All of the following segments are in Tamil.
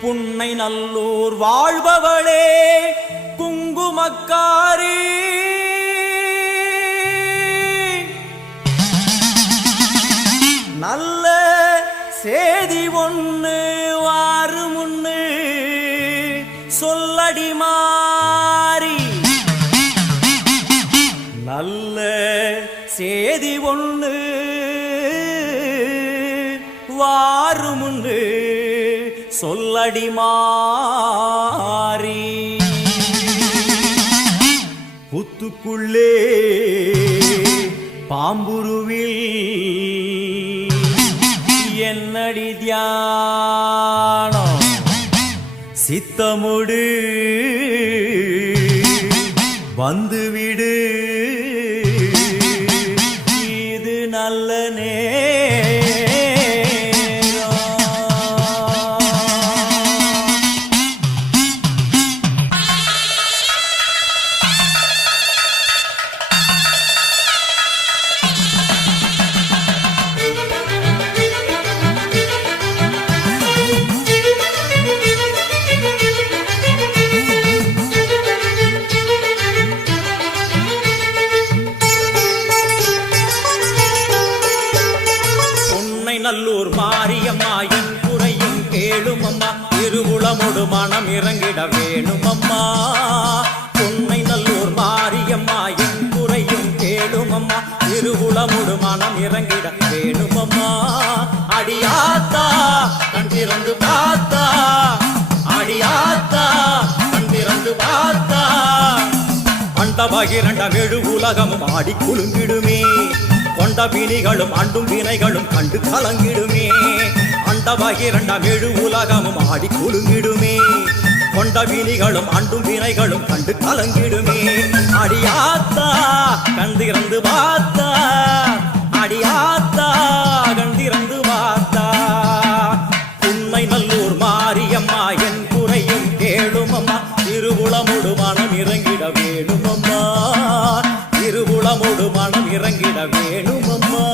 புன்னை நல்லூர் வாழ்பவளே குங்குமக்காரி, நல்ல சேதி ஒண்ணு வாரு முன்னு சொல்லடி மாறி, நல்ல சேதி ஒண்ணு வாரு முன்னு சொல்லடி மாறி. புத்துக்குள்ளே பாம்புருவில் என்னடி தியானம், சித்தமுடு வந்துவிடு, இது நல்ல நல்லூர் மாரியம்மா என் குறையும் கேளும் அம்மா, திருவுளமொடு மனம் இறங்கிட வேணும் அம்மா. பொன்னை நல்லூர் மாரியம்மா என் குறையும் கேளும் அம்மா, திருவுளமொடு மனம் இறங்கிட வேணும் அம்மா. அடியாத்தா கண் திறந்து பார்த்தா, அடியாத்தா கண் திறந்து பார்த்தா, அண்டபகிரண்டம் எழு உலகமும் ஆடி குலுங்கிடுமே, கொண்ட பிணிகளும் அண்டும் வினைகளும் கண்டு கலங்கிடுமே. அண்டபகிரண்டம் எழு உலகமும் ஆடி குலுங்கிடுமே, கொண்ட பிணிகளும் அண்டும் வினைகளும் கண்டு கலங்கிடுமே. அடியாத்தா கண் திறந்து பார்த்தா, அடியாத்தா கண் திறந்து பார்த்தா. உண்மை நல்லூர் மாரியம்மா என் குறையும் கேளும் அம்மா, திருவுளமொடு மனம் இறங்கிட வேணும் அம்மா, திருவுளமொடு மனம் இறங்கிட வேணும் அம்மா.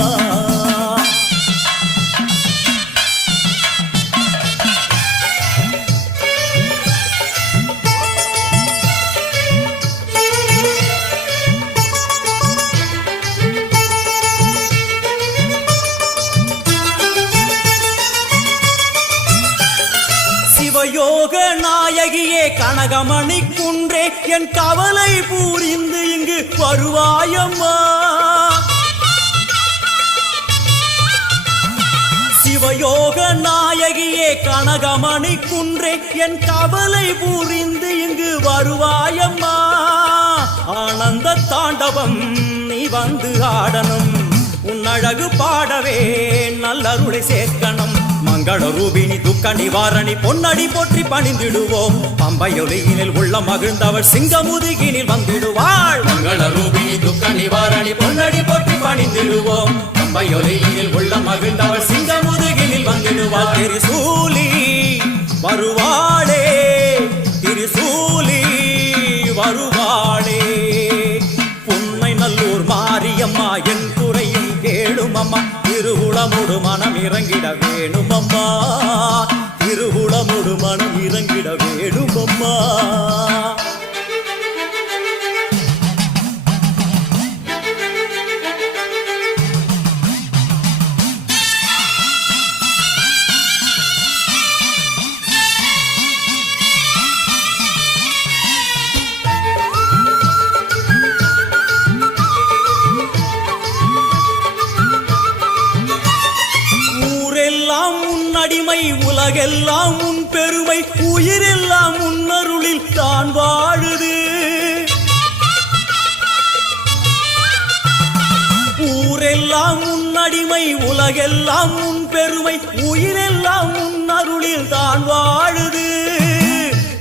சிவயோக நாயகியே கனகமணி குன்றே, என் கவலை பூரிந்து இங்கு வருவாயம்மா. சிவயோக நாயகியே கனகமணி குன்றே, என் கவலை பூரிந்து இங்கு வருவாயம்மா. ஆனந்த தாண்டவம் நீ வந்து ஆடணும், உன் அழகு பாடவே நல்லருளை சேர்க்கணும். மங்கள ரூபினி துக்க நிவாரணி பொன்னடி போற்றி பணிந்திடுவோம், பம்பையொலியினில் உள்ள மகிழ்ந்தவள் சிங்கமுதுகினில் வந்திடுவாள். மங்கள ரூபினி துக்க நிவாரணி பொன்னடி போற்றி பணிந்திடுவோம், பம்பையொலியினில் உள்ள மகிழ்ந்தவள் சிங்கமுதுகினில் வந்திடுவாள். திரிசூலி வருவாளே, திரிசூலி வருவாளே. புன்னை நல்லூர் மாரியம்மா என் குறையும் கேளும் அம்மா, திருவுளமொடு மனம் இறங்கிட வேணும் அம்மா, திருவுளமொடு மனம் இறங்கிட வேணும் அம்மா. அடிமை உலகெல்லாம் உன் பெருமை, உயிரெல்லாம் உன்னருளில் தான் வாழுது. ஊரெல்லாம் உன் அடிமை உலகெல்லாம் உன் பெருமை, உயிரெல்லாம் உன்னருளில் தான் வாழுது.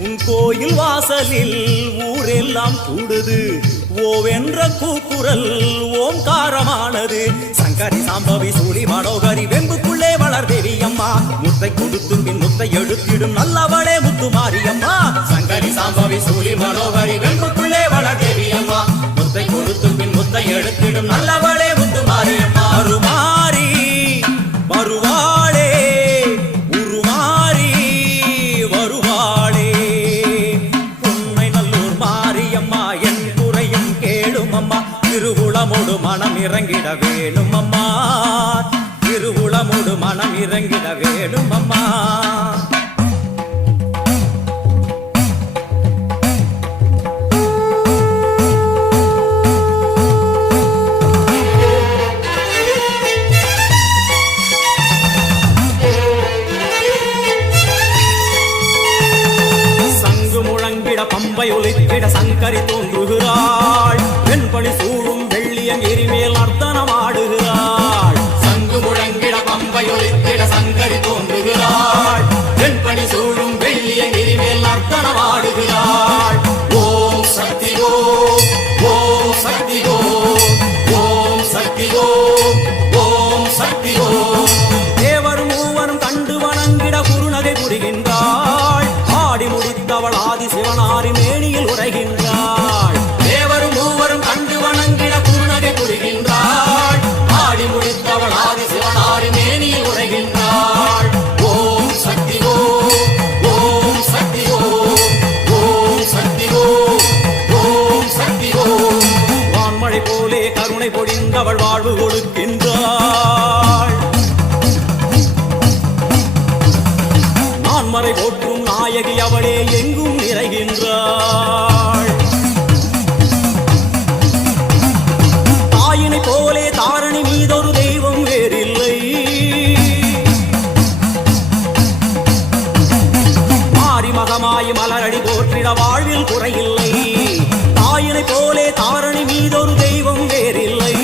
உன் கோயில் வாசலில் ஊரெல்லாம் கூடுது, ஓவென்ற கூக்குரல் ஓம்காரமானது. சங்கரி சாம்பவி சூரி மனோகரி வெம்புக்குள்ளே வளர் தேவி அம்மா, முத்தை கொடுத்து பின் முத்தை எடுத்திடும் நல்லவளே முத்து மாரியம்மா. சங்கரி சாம்பவி சூரி மனோகரி வெம்புக்குள்ளே வளர் தேவி அம்மா, முத்தை கொடுத்து பின் முத்தை எடுத்திடும் நல்லவளே முத்து மாரியம்மா. வருமாறி வருவாளே இறங்கிட வேணும் அம்மா, திருவுளமோடு மனம் இறங்கிட வேணும் அம்மா. பம்பை ஒலித்திட சங்கரி தோன்றுகிறாள், வெண்பணி சூடும் வெள்ளியம் எரிமேல் நர்த்தனம் ஆடுகிறாள். சங்கு முழங்கிட பம்பை ஒலித்திட சங்கரி தோன்றுகிறாள், வெண்பணி சூடும் வெள்ளியம் எரிமேல் நர்த்தனம் ஆடுகிறாள். ஓம் சக்தி ஓம், ஓம் சக்தி ஓம், ஓம் சக்தி ஓம், ஓம் சக்தி ஓம். தேவரும் மூவரும் கண்டு வணங்கிட குறுநகை புரிகின்றாள், ஆடி முடித்தவள் ஆதி சிவனாரி மேனியில் உரைகின்றாள். தேவரும் மூவரும் கண்டு வணங்கிட குறுநகை புரிகின்றாள், ஆடி முடித்தவள் ஆதி சிவனாரி மேனியில் உரைகின்றாள். ஓம் சக்தி ஓம், ஓம் சக்தி ஓம், ஓம் சக்தி ஓம், ஓம் சக்தி ஓம். வான்மழை போலே கருணை பொழிந்தவள் வாழ்வு கொடுக்கின்றாள், நான்மறை போற்றும் நாயகி அவளே எங்கும் நிறைகின்றாள். தாயினை போலே தாரணி மீதொரு தெய்வம் வேறில்லை, மாறி மகமாய் மலரடி போற்றிட வாழ்வில் குறையில்லை. தாயினை போலே தாரணி மீதொரு தெய்வம் வேறில்லை,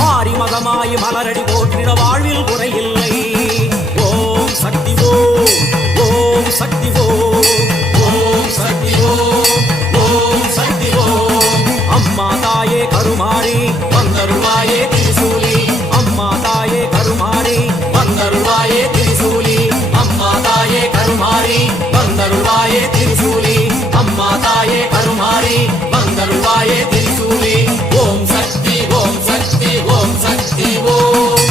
மாறி மகமாய் மலரடி போற்றிட வாழ்வில் குறையில்லை. ஓம் சக்தி ஓம், ஓம் சக்தி ஓம், ஓம் சக்தி ஓம், ஓம் சக்தி ஓம். அம்மா தாயே கருமாரி வந்தருள்வாயே திரிசூலி, அம்மா தாயே கருமாரி வந்தருள்வாயே திரிசூலி, அம்மா தாயே கருமாரி வந்தருள்வாயே திரிசூலி, அம்மா தாயே கருமாரி வந்தருள்வாயே திரிசூலி. ஓம் சக்தி ஓம் சக்தி ஓம் சக்தி ஓம்,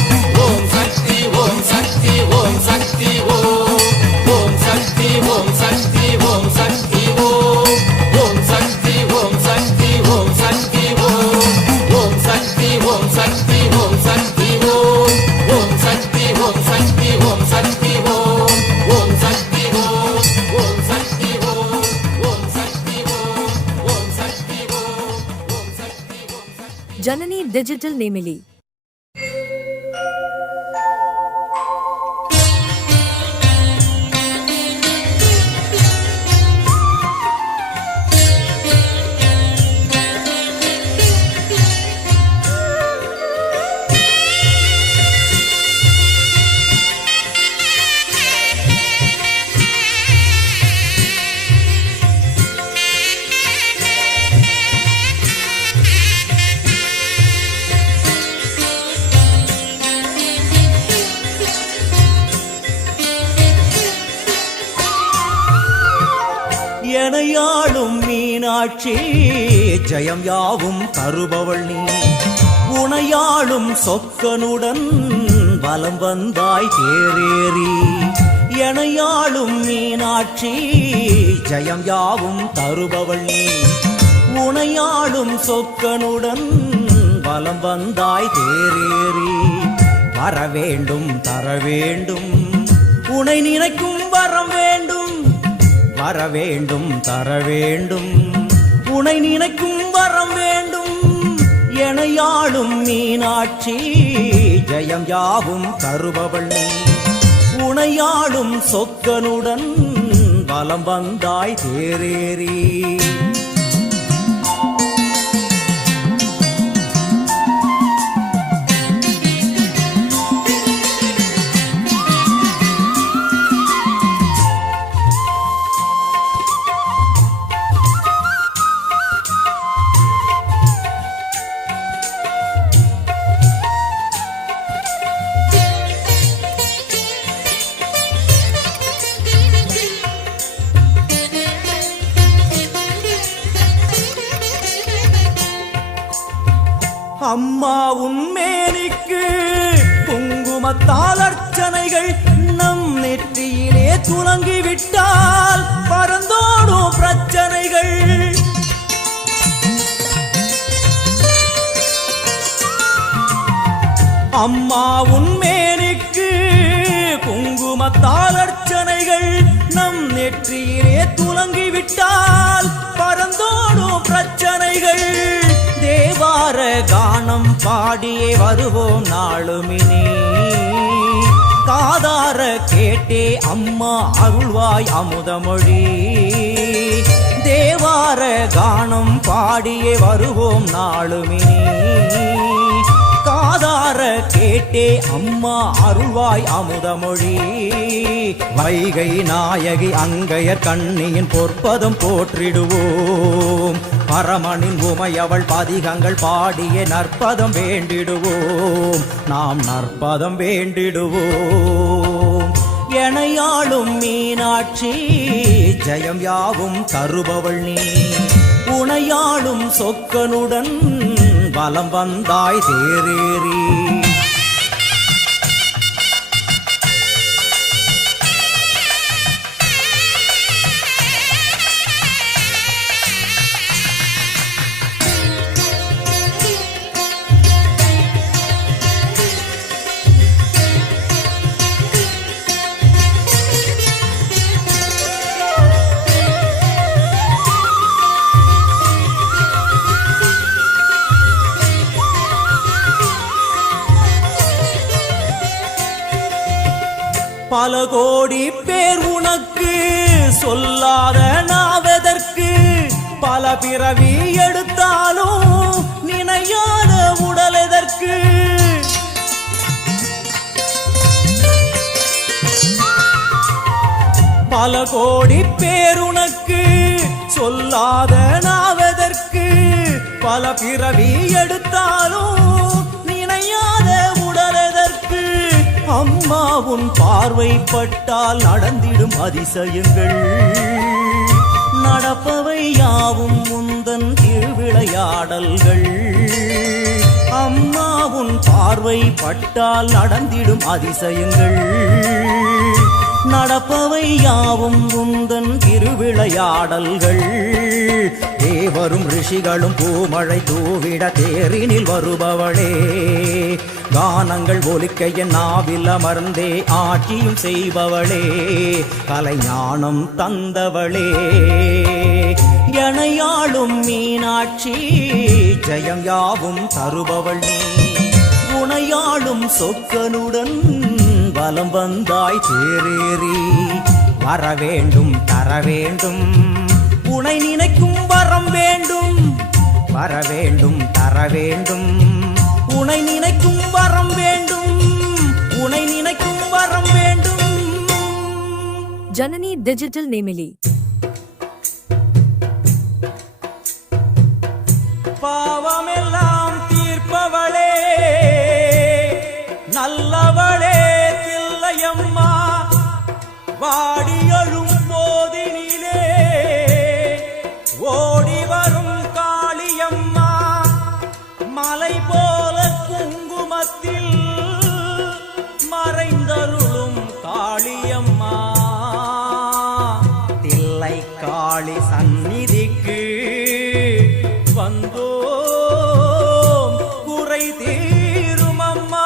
ஓம் சக்தி ஓம் சக்தி ஓம் சக்தி ஓம், ஓம் சக்தி ஓம் சக்தி ஓம் சக்தி ஓம், ஓம் சக்தி ஓம் சக்தி ஓம் சக்தி ஓம், ஓம் சக்தி ஓம் சக்தி ஓம் சக்தி ஓம், ஓம் சக்தி ஓம் சக்தி ஓம் சக்தி ஓம், ஓம் சக்தி ஓம், ஓம் சக்தி ஓம், ஓம் சக்தி ஓம், ஓம் சக்தி ஓம், ஓம் சக்தி ஓம். ஜனனி டிஜிட்டல் நேமிலி. எனையாளும் மீனாட்சி ஜெயம் யாவும் தருபவள் நீ, உனையாளும் சொக்கனுடன் வலம் வந்தாய் தேரேறி. எனையாளும் மீனாட்சி ஜெயம் யாவும் தருபவள் நீ, உனையாளும் சொக்கனுடன் வலம் வந்தாய் தேரேறி. வர வேண்டும் தர வேண்டும், உனை நினைக்கும் வரம் வேண்டும், வர வேண்டும் தர வேண்டும், உனை நினைக்கும் வரம் வேண்டும். எனையாளும் மீனாட்சி ஜெயம் யாவும் தருபவள் நீ, உனையாளும் சொக்கனுடன் வலம் வந்தாய் தேரேறி. அம்மா உன்மேனிக்கு குங்குமத்தால் அர்ச்சனைகள் நம் நெற்றியிலே துலங்கிவிட்டால் பறந்தோடும் பிரச்சனைகள். அம்மா உன்மேனிக்கு குங்குமத்தால் அர்ச்சனைகள் நம் நெற்றியிலே துலங்கிவிட்டால் பரந்தோடும் பிரச்சனைகள். தேவார கானம் பாடியே வருவோம் நாளுமினே, காதார கேட்டே அம்மா அருள்வாய் அமுதமொழி. தேவார கானம் பாடியே வருவோம் நாளுமினே, காதார கேட்டே அம்மா அருள்வாய் அமுதமொழி. வைகை நாயகி அங்கையர் கண்ணியின் பொற்பதம் போற்றிடுவோம், பரமனின் உமையவள் பதிகங்கள் பாடிய நற்பதம் வேண்டிடுவோம், நாம் நற்பதம் வேண்டிடுவோம். எனையாளும் மீனாட்சி ஜெயம் யாவும் தருபவள் நீ, உனையாளும் சொக்கனுடன் வலம் வந்தாய் தேரேறி. பல கோடி பேர் உனக்கு சொல்லாத நாவதற்கு, பல பிறவி எடுத்தாலும் நினையாத உடல் எதற்கு. பல கோடி பேர் உனக்கு சொல்லாத நாவதற்கு, பல பிறவி எடுத்தாலும் நினையாத உடல் எதற்கு. அம்மா உன் பார்வை பட்டால் நடந்திடும் அதிசயங்கள், நடப்பவை யாவும் முந்தன் திருவிளையாடல்கள். அம்மா உன் பார்வை பட்டால் நடந்திடும் அதிசயங்கள், நடப்பவை யாவும் முந்தன் திருவிளையாடல்கள். தேவரும் ரிஷிகளும் பூமழை தூவிட தேரினில் வருபவளே, கானங்கள் ஒலிக்க என் நாவில் அமர்ந்தே ஆட்சியும் செய்பவளே, கலைஞானம் தந்தவளே. எனையாளும் மீனாட்சி ஜெயம் யாவும் தருபவள் நீ, உனையாளும் சொக்கனுடன் வலம் வந்தாய் தேரேறி. வரவேண்டும் தரவேண்டும் உனை நினைக்கும் வரம் வேண்டும், வரவேண்டும் தரவேண்டும் உனை நினைக்கும் வரம் வேண்டும், உனை நினைக்கும் வரம் வேண்டும். ஜனனி டிஜிட்டல் நேமிலி. பாவமெல்லாம் தீர்ப்பவளே நல்லவளே தில்லையம்மா, வாடியழும் போதினிலே ஓடி வரும் காளியம்மா, மலை போல குங்குமத்தில் மறைந்தருளும் காளியம்மா. தில்லை காளி சந்நிதிக்கு வந்தோம் குறை தீரும் அம்மா.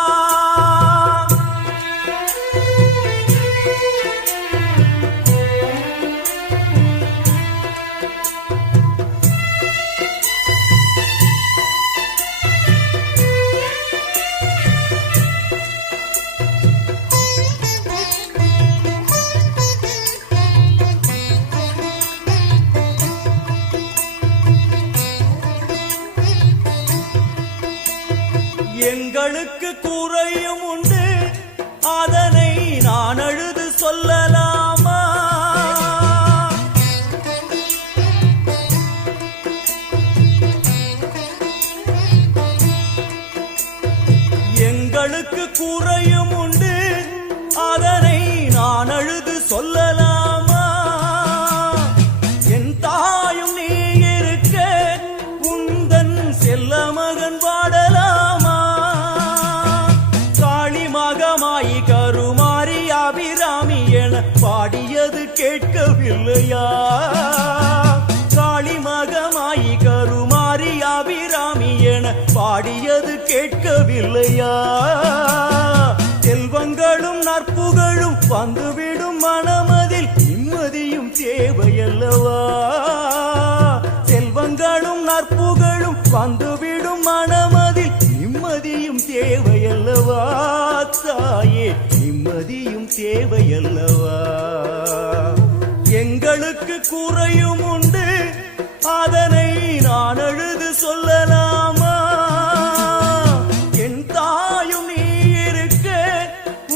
எங்களுக்கு குறையும் உண்டு, அதனை நான் அழுது சொல்லலாமா? எங்களுக்கு குறையும் உண்டு, அதனை நான் அழுது சொல்லலாமா? என் தாயும் நீ இருக்க உந்தன் செல்ல மகன் வாடலாமா? காளிமகமாயி கருமாரி அபிராமி என பாடியது கேட்கவில்லையா? காளிமகமாயி கருமாரி அபிராமி என பாடியது கேட்க கேட்கவில்லையா? செல்வங்களும் நற்புகழும் வந்துவிடும் மனமதில் நிம்மதியும் தேவையல்லவா? செல்வங்களும் நற்புகழும் வந்துவிடும் மனமதில் நிம்மதியும் தேவையல்லவா? தாயே நிம்மதியும் தேவையல்லவா? எங்களுக்கு குறையும் உண்டு, அதனை நான் அழுது சொல்லலாமா? என் தாயும் நீ இருக்க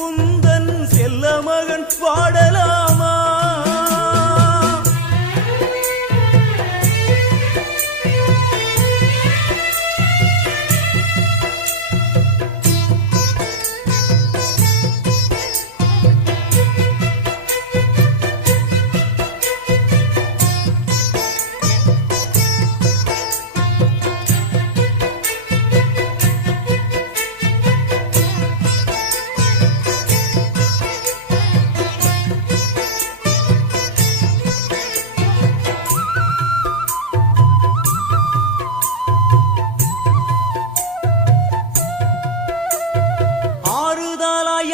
உந்தன் செல்ல மகன் பாடலாமா?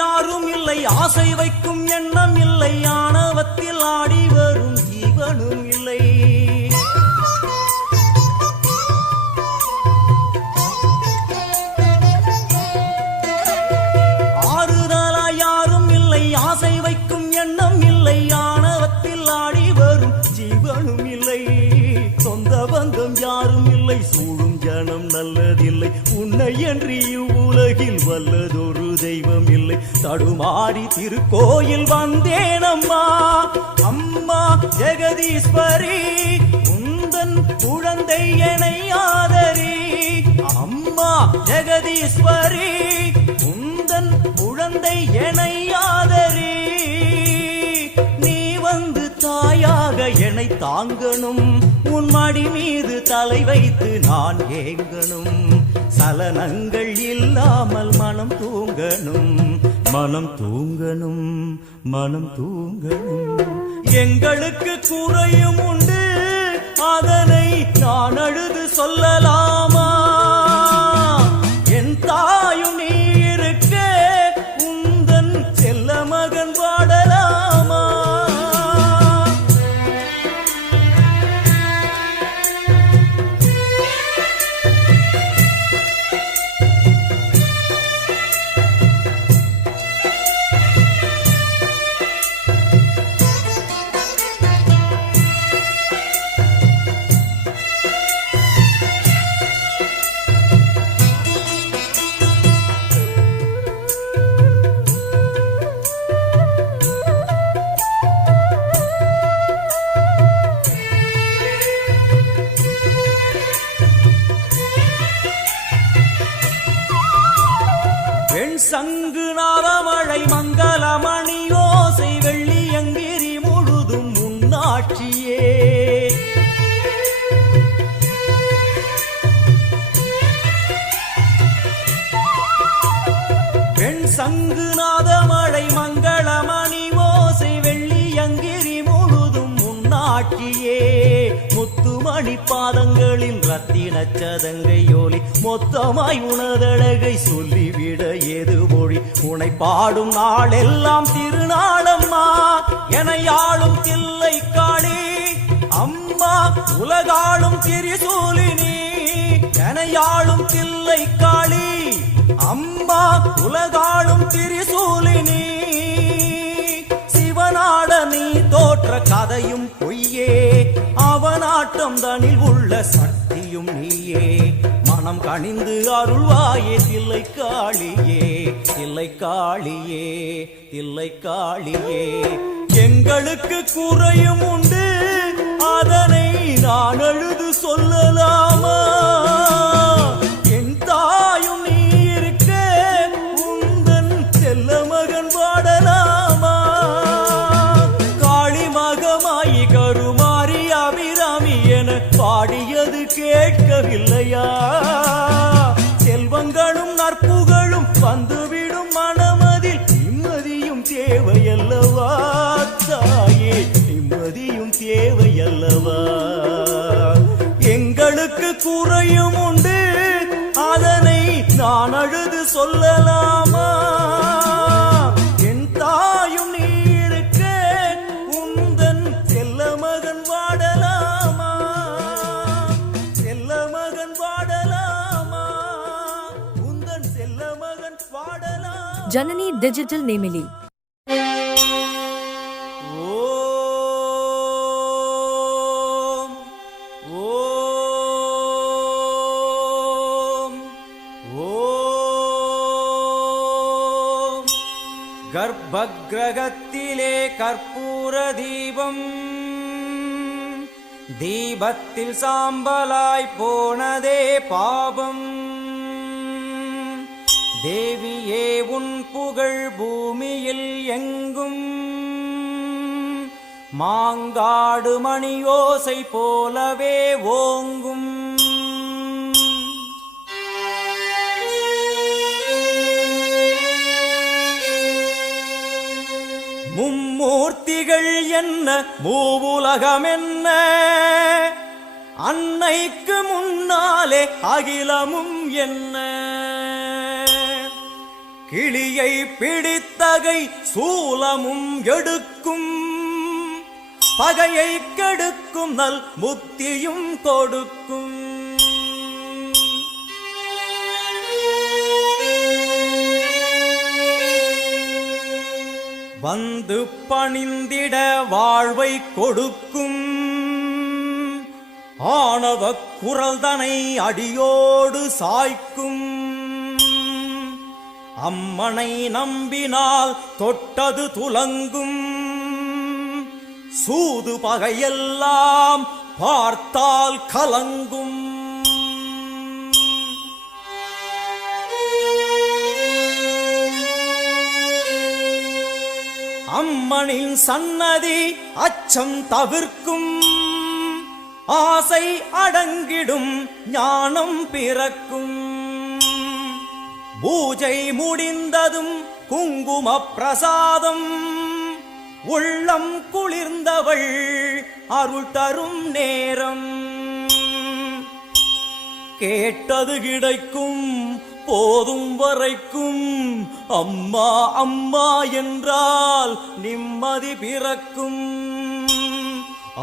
யாரும் இல்லை, ஆசை வைக்கும் எண்ணம் இல்லை, ஆணவத்தில் ஆடி வரும் ஜீவனும் இல்லை. ஆறுதலா யாரும் இல்லை, ஆசை வைக்கும் எண்ணம் இல்லை, ஆணவத்தில் ஆடி வரும் ஜீவனும் இல்லை. சொந்த பந்தம் யாரும் இல்லை, சூழும் ஜனம் நல்லதில்லை, உன்னை என்று இவ்வுலகில் வல்லதொரு தெய்வம் இல்லை. தடுமாறி திருக்கோயில் வந்தேன் அம்மா, அம்மா ஜெகதீஸ்வரி, உந்தன் குழந்தை என்னை ஆதரி. அம்மா ஜெகதீஸ்வரி, உந்தன் குழந்தை என்னை ஆதரி. நீ வந்து தாயாக என்னை தாங்கணும், உன் மடி மீது தலை வைத்து நான் ஏங்கணும். சலனங்கள் இல்லாமல் மனம் தூங்கணும், மனம் தூங்கணும், மனம் தூங்கணும். எங்களுக்கு குறையும் உண்டு, அதனை நான் அழுது சொல்லலாமா? என் தாயும் நீ இருக்க உந்தன் செல்ல மகன் பாடலாமா? சங்கு நாதமழை மங்களமணி ஓசை வெள்ளியங்கிரி முழுதும் முன்னாட்சியே. பெண் சங்கு நாதமழை மங்களமணி ஓசை வெள்ளியங்கிரி முழுதும் முன்னாட்சியே. முத்துமணி பாதங்களில் ரத்தின சதங்கையோலி மொத்தமாய் உனதழகை சொல்லிவிட ஏது மொழி? உனை பாடும் நாளெல்லாம் திருநாளம்மா, எனையாளும் தில்லை காளி அம்மா, உலகாளும் திரிசூலினி. எனையாளும் தில்லை காளி அம்மா, உலகாளும் திரிசூலினி. சிவனாட நீ தோற்ற கதையும் பொய்யே, அவனாட்டம் தனில் உள்ள சக்தியும் நீயே. மனம் கனிந்து அருள்வாயே தில்லை காளியே, தில்லை காளியே, தில்லை காளியே. எங்களுக்கு குறையும் உண்டு, அதனை நான் அழுது சொல்லலாமா? என் தாயும் நீ இருக்க உந்தன் செல்ல மகன் பாடலாமா? காளி மகமாயி கருமாரி அபிராமி என பாடியது கேட்கவில்லையா? செல்வங்களும் நற்புகழும் வந்துவிடும் மனமதில் நிம்மதியும் தேவையல்லவா? தாயே நிம்மதியும் தேவையல்லவா? எங்களுக்கு குறையும் உண்டு, அதனை நான் அழுது சொல்லலாமா என் தாயும் நீ இருக்க உந்தன் செல்ல மகன் வாடலாமா செல்ல மகன் வாடலாமா உந்தன் செல்ல மகன் வாடலாமா Janani Digital Nemili. கர்ப்பகிரகத்திலே கற்பூர தீபம் தீபத்தில் சாம்பலாய் போனதே பாபம் தேவியே உன் புகழ் பூமியில் எங்கும் மாங்காடு மணியோசை போலவே ஓங்கும் மும்மூர்த்திகள் என்ன மூவுலகம் என்ன அன்னைக்கு முன்னாலே அகிலமும் என்ன கிளியை பிடித்தகை சூலமும் எடுக்கும் பகையை கெடுக்கும் நல் முக்தியும் கொடுக்கும் வந்து பணிந்திட வாழ்வை கொடுக்கும் ஆணவ குரல்தனை அடியோடு சாய்க்கும் அம்மனை நம்பினால் தொட்டது துலங்கும் சூது பகையெல்லாம் பார்த்தால் கலங்கும் அம்மனின் சன்னதி அச்சம் தவிர்க்கும் ஆசை அடங்கிடும் ஞானம் பிறக்கும் பூஜை முடிந்ததும் குங்கும பிரசாதம் உள்ளம் குளிர்ந்தவள் அருள் தரும் நேரம் கேட்டது கிடைக்கும் போதும் வரைக்கும் அம்மா அம்மா என்றால் நிம்மதி பிறக்கும்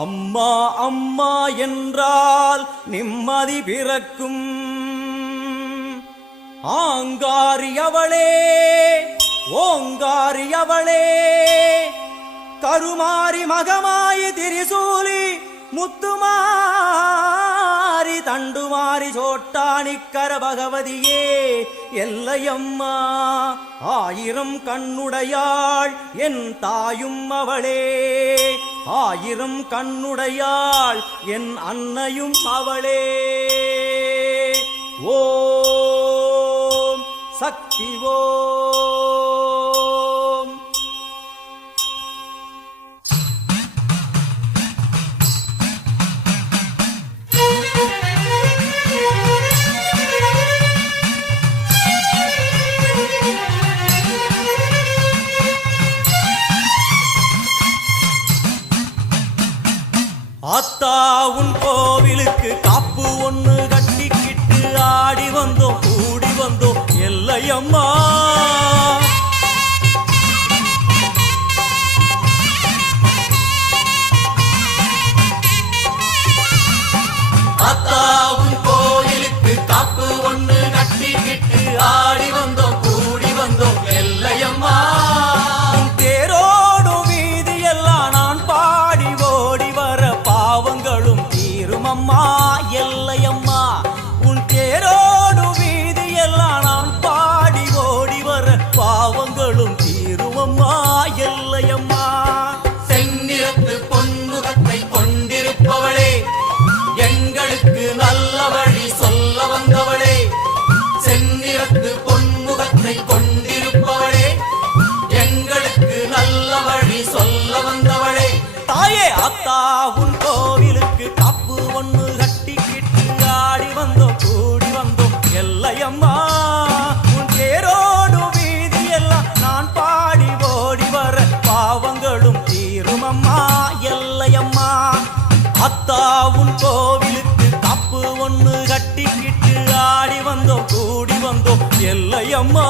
அம்மா அம்மா என்றால் நிம்மதி பிறக்கும் ஆங்காரியவளே ஓங்காரியவளே கருமாரி மகமாயி திரிசூலி முத்துமாரி தண்டுமாரி சோட்டானிக்கர பகவதியே எல்லையம்மா ஆயிரம் கண்ணுடையாள் என் தாயும் அவளே ஆயிரம் கண்ணுடையாள் என் அன்னையும் அவளே ஓம் சக்தி ஓம் ஆத்தா உன் கோவிலுக்கு காப்பு ஒண்ணு கட்டிக்கிட்டு ஆடி வந்தோம் கூடி வந்தோம் எல்லையம்மா ஆத்தா உன் கோவிலுக்கு காப்பு ஒண்ணு கட்டிக்கிட்டு ஆடி வந்தோம் கூடி வந்தோம் எல்லையம்மா தேரோடும் வீதியெல்லாம் நான் பாடி ஓடி வர பாவங்களும் தீருமம்மா எல்லையம்மா உன் தேரோடு வீதியெல்லாம் நான் பாடி ஓடி வர பாவங்களும் தீருமம்மா எல்லையம்மா செந்நிறத்து பொன்முகத்தை கொண்டிருப்பவளே எங்களுக்கு நல்ல வழி சொல்ல வந்தவளே செந்நிறத்து பொன்முகத்தை கொண்டிருப்பவளே எங்களுக்கு நல்ல வழி சொல்ல வந்தவளே தாயே அத்தா உன் கோவிலுக்கு காப்பு ஒண்ணு கட்டிக்கிட்டு ஆடி வந்தோம் கூடி வந்தோம் எல்லையம்மா உன் தேரோடு வீதி எல்லாம் நான் பாடி ஓடி வர பாவங்களும் தீருமம்மா எல்லையம்மா அத்தா உன் கோவிலுக்கு காப்பு ஒண்ணு கட்டிக்கிட்டு ஆடி வந்தோம் கூடி வந்தோம் எல்லையம்மா